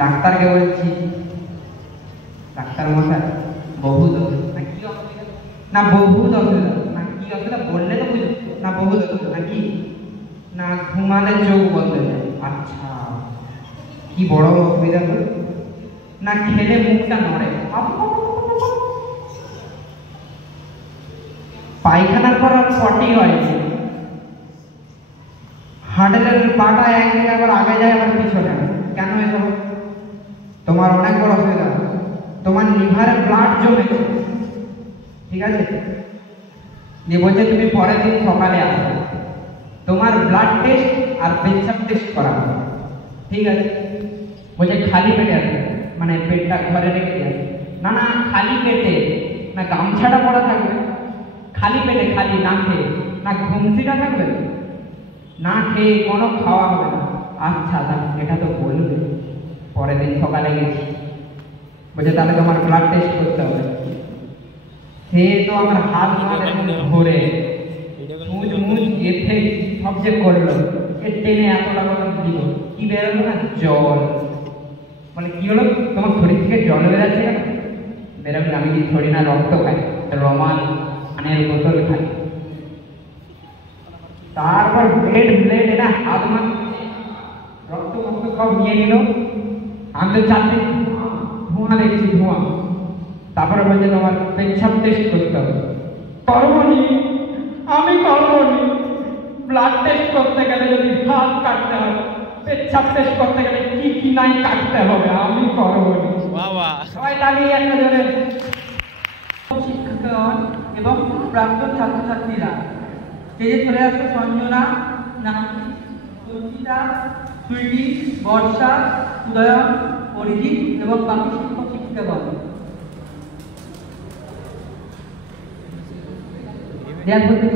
ডাক্তারকে বলছি, ডাক্তার মশাই বহুত অসুবিধা। কি অসুবিধা? না বহুত অসুবিধা। না কি অসুবিধা বললে তো বুঝো। না বহুত অসুবিধা। না কি? না ঘুমালে চোখ বন্ধ হয়ে যায়। আচ্ছা, কি বড় অসুবিধা তো। না খেলে মুখটা নড়ে। পায়খানার পর আর পটি হয়, হাঁটলের পাটা একদিকে আবার আগে যায় আবার পিছনে। কেন এসব? তোমার অনেক বড় অসুবিধা। তোমার লিভারে ব্লাড জমেছে, ঠিক আছে? যে বলছে তুমি পরের দিন সকালে আসবে, তোমার ব্লাড টেস্ট আর পেচ্ছাপ টেস্ট করা হবে, ঠিক আছে? বলছে খালি পেটে আসবে, মানে পেটটা ঘরে রেখে দিয়ে আসবে। না না, খালি পেটে না, গামছাটা পরা থাকবে, খালি পেটে, খালি না খেয়ে। না ঘুমসিটা থাকবে, না খেয়ে কোনো খাওয়া হবে না। আচ্ছা এটা তো বলবে। পরের দিন সকালে গেছি, বলছে তাহলে তোমার ব্লাড টেস্ট করতে হবে। সে তো আমার হাত ধরে মুজ মুজ গেথে সব যে করলো, এর টেনে এত টাকা দিল, কি বেরোলো না? জল। মানে কি হলো, তোমার শরীর থেকে জল বেরাচ্ছে কেন? বেরোবে। আমি কি থরি না রক্ত খাই, রমান পানের বোতল খাই। তারপর ব্লেড ব্লেড এরা হাত মার রক্ত মক্ত সব নিয়ে নিল। আমি তো চারটে ধোঁয়া দেখছি, ধোঁয়া। তারপরে বলছে তোমার পেচ্ছাপ টেস্ট করতে হবে। করবনি, আমি করবনি। ব্লাড টেস্ট করতে গেলে যদি হাত কাটতে হবে, পেচ্ছাপ টেস্ট করতে গেলে কি কি নাই কাটতে হবে, আমি করবনি। সবাই দাঁড়িয়ে একটা জোরে। শিক্ষকগণ এবং প্রাক্তন ছাত্রছাত্রীরা স্টেজে চলে আসবে। সঞ্জনা, নাকি, সঞ্চিতা, সুইটি, বর্ষা, উদয়ন, অরিজিৎ এবং বাকি শিক্ষক শিক্ষিকাগণ। দেয়ার প্রতি